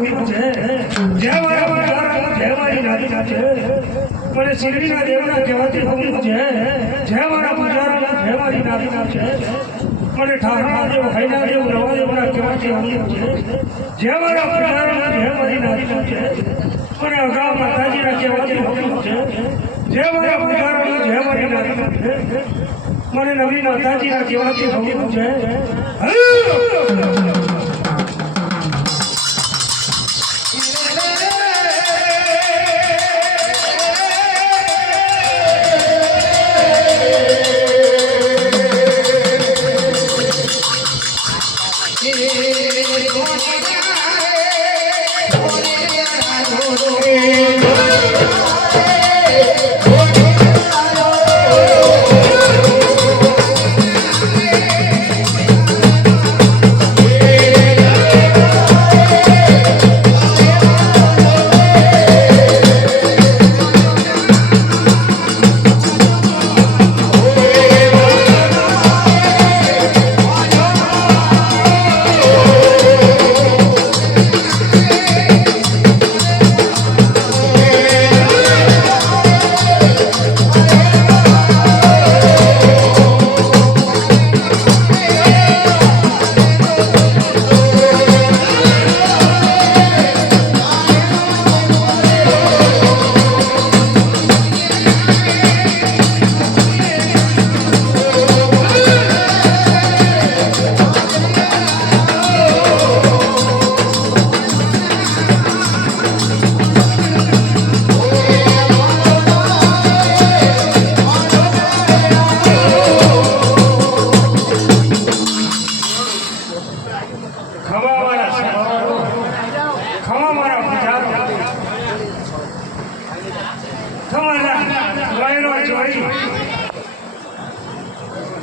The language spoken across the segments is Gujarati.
ભગવું છે જય મારા મારા જય મારી નારી છે મને શિરડીના દેવના કહેવાથી ભગવું છે જય મારા પૂજારા જય મારી નારી છે મને ઠાકરા દેવ હૈના દેવ નવા દેવના કહેવાથી ભગવું છે જય મારા પૂજારા જય મારી નારી છે મને અગાઉ માતાજીના કહેવાથી ભગવું છે જય મારા પૂજારા જય મારી નારી છે મને નવી માતાજીના કહેવાથી ભગવું છે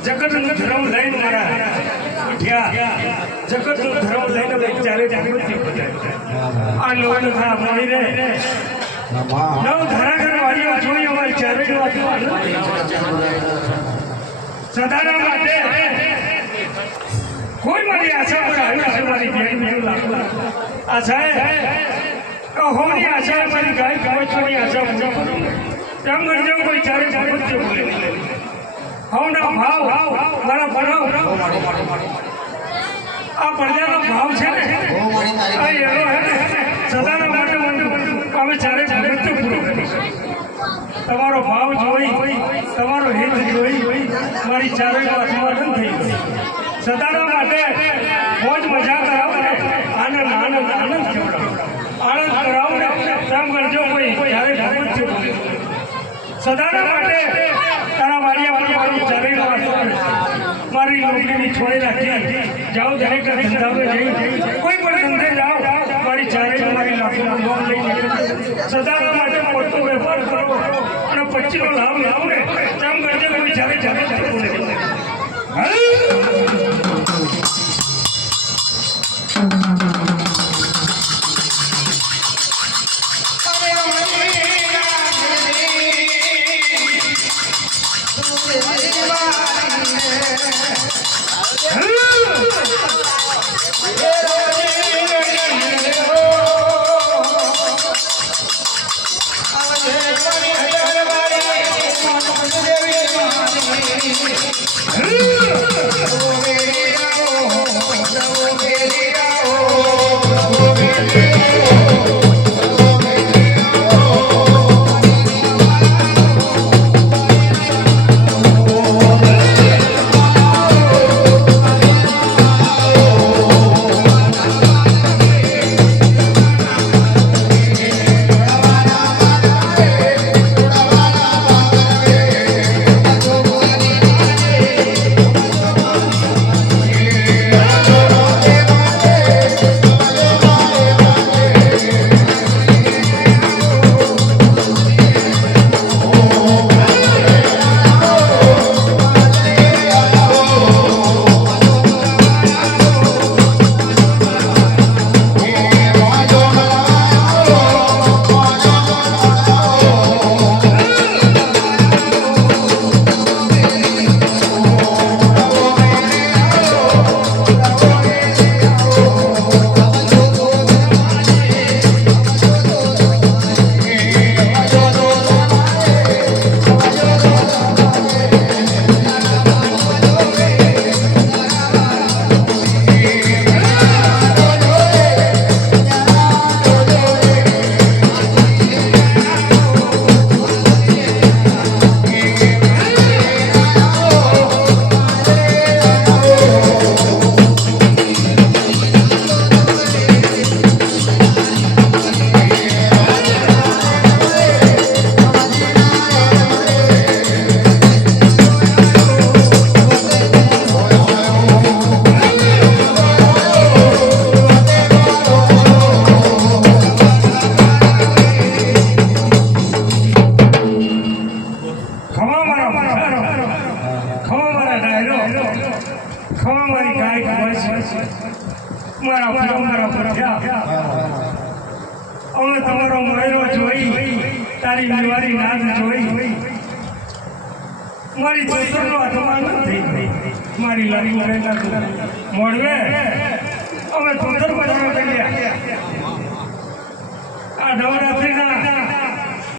જગતનો ધર્મ લઈને મારા ઉઠ્યા જગતનો ધર્મ લઈને ચાલે આ લોકોનો થા મળી રહે નવ ધરાગર વાળીઓ જોઈ અમારી ચારે સદાના માટે કોઈ મારી આશા પર આવ્યું છે મારી બેન આશા હોની આશા મારી ગાય કવચની આશા પૂરી કરું તેમ કરજો કોઈ ચારે ચારે બોલે હવના ભાવ મારા ભણાવ આ પડદાનો ભાવ છે ને આ એનો હે ને સદાના માટે અમે ચારે જગત પૂરો કરીશું તમારો ભાવ જોઈ તમારો હિત જોઈ મારી ચારે આત્મા થઈ ગઈ સદાના માટે મોજ મજા કરાવો ને આનંદ આનંદ આનંદ ખવડાવો આનંદ કરાવો ને તેમ કરજો કોઈ ચારે જગત સદાના માટે તારા મારી નોકરીની છોડી રાખી જાઓ દરેક ધંધામાં જઈ કોઈ પણ ધંધે જાઓ મારી ચારે મારી લાખોનો લોન લઈને સદાના માટે મોટો વેપાર કરો અને 25નો લાભ લાવો ને તેમ કરજો કોઈ ચારે ચારે બોલે ખવા મારી ગાય હોય છે મારા ભઠ્યા અમે તમારો મહેરો જોઈ તારી દિવાળી નાદ જોઈ મારી ચોતરનો હાથમાં નથી મારી લારી રહેલા મોડવે અમે ચોતર બજારમાં ગયા આ નવરાત્રિના